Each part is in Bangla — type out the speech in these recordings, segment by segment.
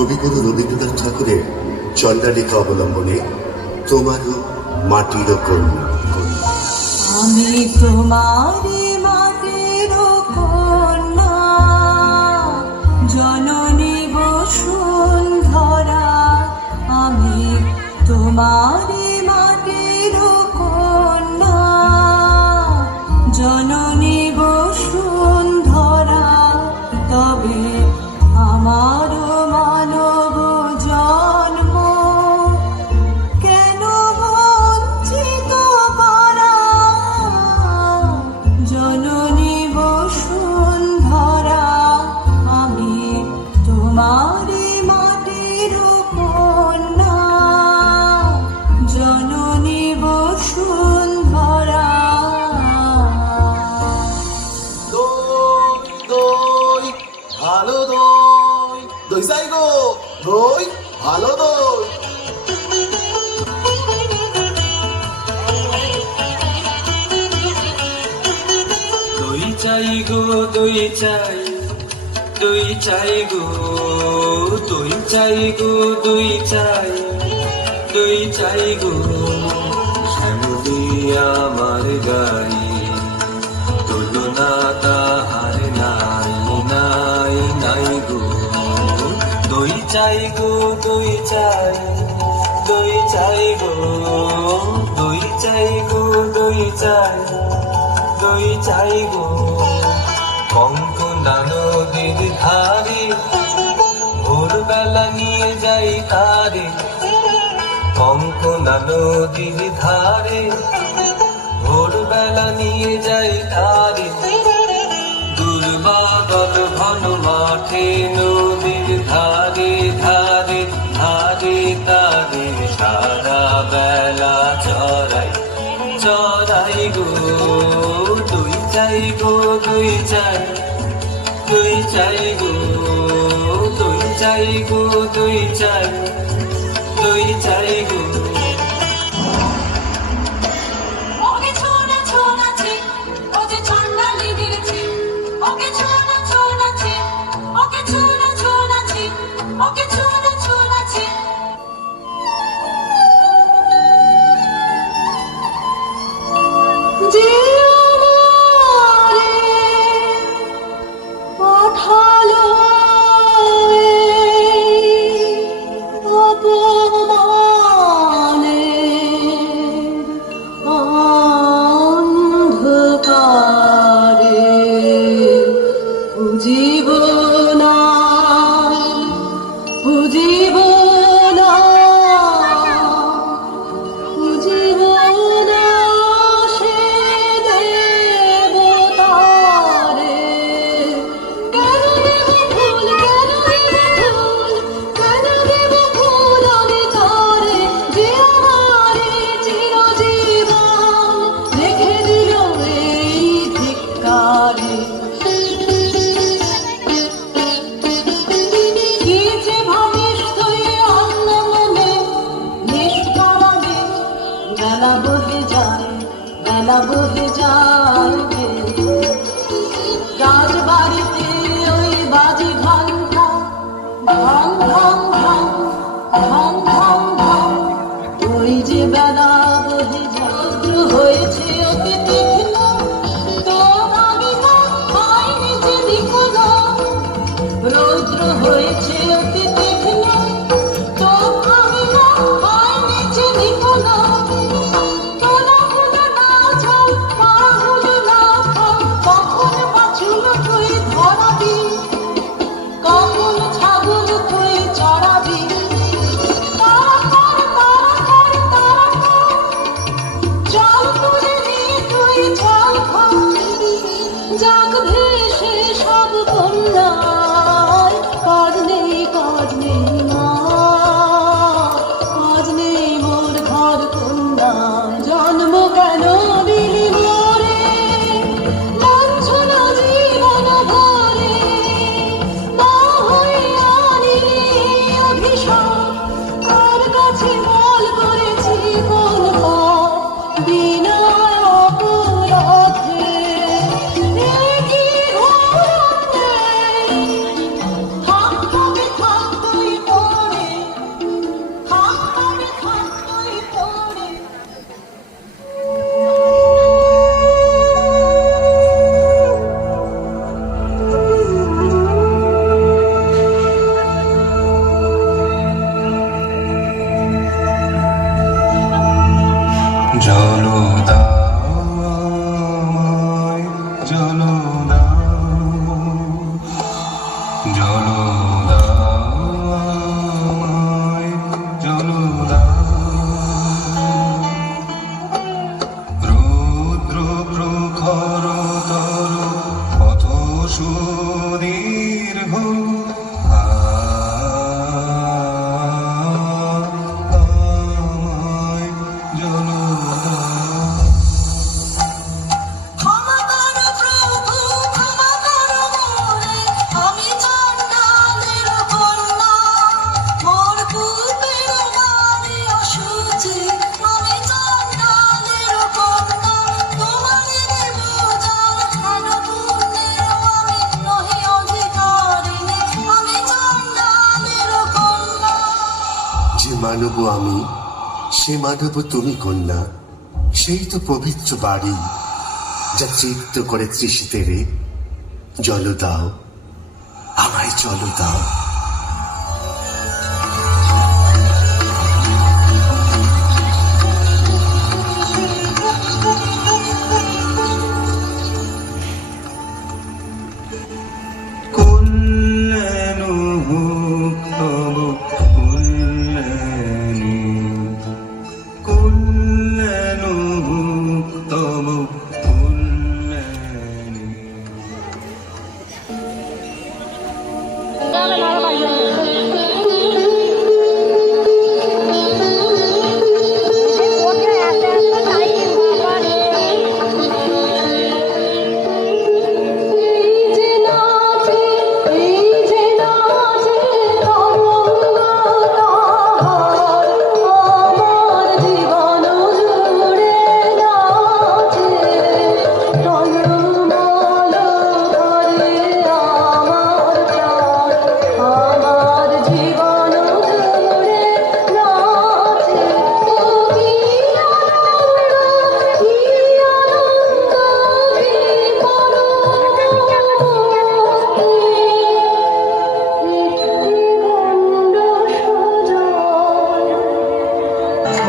কবিগুরু রবীন্দ্রনাথ ঠাকুরের চন্দ্রালিকা অবলম্বনে তোমারও মাটির কন্যা। আমি তোমারই মাটির কন্যা, জননী বসুন্ধরা। আমি তোমারই মাটির কন্যা, জননী বসুন্ধরা। তবে আমার মানব জন্ম কেন বঞ্চিত করা, জননী বসুন্ধরা। আমি তোমারই মাটির কন্যা, জননী বসুন্ধরা। দই ভালো দই, দই চাই গো, দই ভালো দই। দই চাই গো, দই চাই, দই চাই গো, দই চাই গো, দই চাই, দই চাই গো। শ্যামলি আমার গাই, তুলনা তাহার নাই নাই নাই গো। দই চাই গো, দই চাই, দই চাই গো, দই চাই গো, দই চাই, দই চাই গো। কঙ্কনা নদীর ধারে ভোরবেলা নিয়ে যাই তারে, কঙ্কনা নদীর ধারে ভোরবেলা নিয়ে যাই তারে। দুর্বাদল ঘন মাঠে নদীর ধারে ধারে ধারে তারে সারা বেলা চড়াই চড়াই গো। দই চাই গো, দই চাই, দই চাই গো, দই চাই গো, দই চাই, দই চাই গো। ওকে ছোনা ছোনা ছে, ও যে ঠান্ডা লেগেছে। ওকে ছোনা ছোনা ছে, ওকে ছোনা ছোনা ছে, ওকে ছোনা ছোনা ছে। যে আমারে পাঠালো অপমানের অন্ধকারে, বুঝিব না, বুঝিব না, বুঝিব না সে দেবতারে। কেন দেব ফুল, কেন দেব ফুল, কেন দেব ফুল আমি তারে, যে আমারে চিরজীবন রেখে দিল এই ধিক্কারে। কি যে ভাবিস তুই অন্য মনে, নিষ্কারণে বেলা বহে যায়, বেলা বহে যায়। রাজবাড়িতে ওই বাজে ঘন্টা, ঢং ঢং ঢং, ঢং ঢং ঢং। ওই যে বেলা বহে যায়, হয়েছে অতি তীক্ষ্ণ, তোর আমি না হয়নি যে নিপুণ। রৌদ্র হয়েছে অতি তীক্ষ্ণ, তোর আমি না হয়নি যে নিপুণ। তোরা হলো না ছাই, পা হলো না ফল, কখন বাছুর তুই ধরাবি, কখন ছাগল তুই চড়াবি। তারা কর, তারা কর, তারা কর, জল তুলে নিয়ে তুই জল খা। জাগ ভেসে সব কন্যায়, কাজ নেই কাজ নেই। জলদায় জলদা রুদ্র প্রখর তর পথ সুদীর্ঘ আমায় জলদা ক্ষমা করো প্রভু, ক্ষমা করো মোরে, আমি চণ্ডালের কন্যা। মোর পূর্বের নারী অশুচি, আমি চণ্ডালের কন্যা। তোমারে দেব জান, হেন পুণ্যের আমি নহি অধিকারিণী, আমি চণ্ডালের কন্যা। যে মানব আমি, সে মানব তুমি কন্যা। সেই তো পবিত্র বাড়ি, যা তৃপ্ত করে তৃষিতে রে। জল দাও, আমায় জল দাও। কুল্লেনু তব কুল্লেনি কুল্লেনু তব কুল্লেনি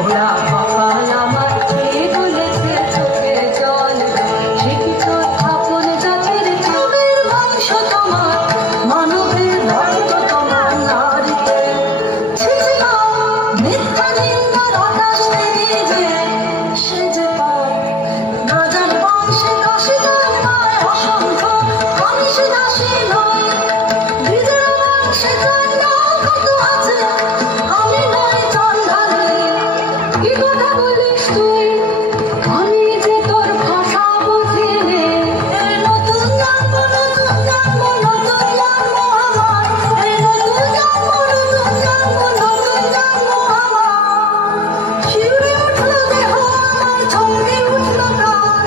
ওরা কপাল আমার খেয়ে গুলেছে চোখে জল, শিক্ষিত থাপন জাতির চোখের বংশ তোমার, মানবের রক্ত তোমার নারীতে। ছিছিলা মিথ্যা নিন্দার আকাশ থেকে যে সে যে পায়, না জান বংশে দাসী জন্মায় অসংখ্য, আমি সে দাসী নই। নিজের বংশে জন্ম কত আছে, আমি নই চণ্ডালী। কি কথা বলিস তুই, আমি যে তোর ভাষা বুঝিনি। এই নতুন জন্ম, নতুন জন্ম, নতুন জন্ম আমার। এই নতুন জন্ম, নতুন জন্ম, নতুন জন্ম আমার। শিউরে উঠল দেহ আমার, চমকে উঠল প্রাণ।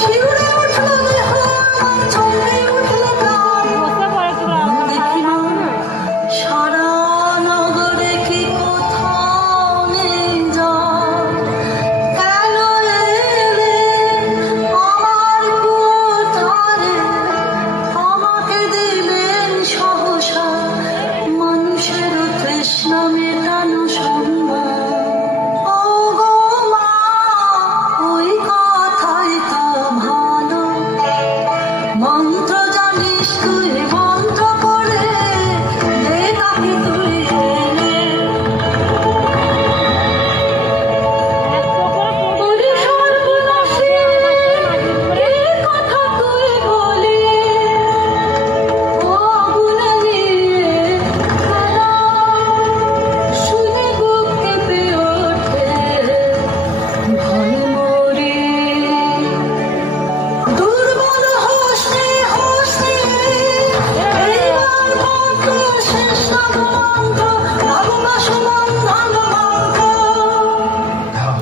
শিউরে উঠল দেহ আমার, চমকে উঠল প্রাণ। দেখি না, সারা নগরে কি কোথাও নেই জল। কেন এলে আমার কোথারে, আমাকে দিবেন সহসা মানুষের তৃষ্ণা মেটানো সম্ভব। ও গো মা, ওই কথাই তো ভালো। মন্ত্র জানিস তুই, মন্ত্র পড়ে দে তাকে তুই এনে। ওরে সর্বনাশী, এ কথা তুই বলি। ও আগুনে নিয়ে খেলা, শুনে বুক কেঁপে ওঠে, ভয়ে মরি। দুর্বল হোস নে, হোস নে, এইবার মন্ত্র শেষ মন্ত্র, ভাবনা সমান ধন মন্ত্র। ধাম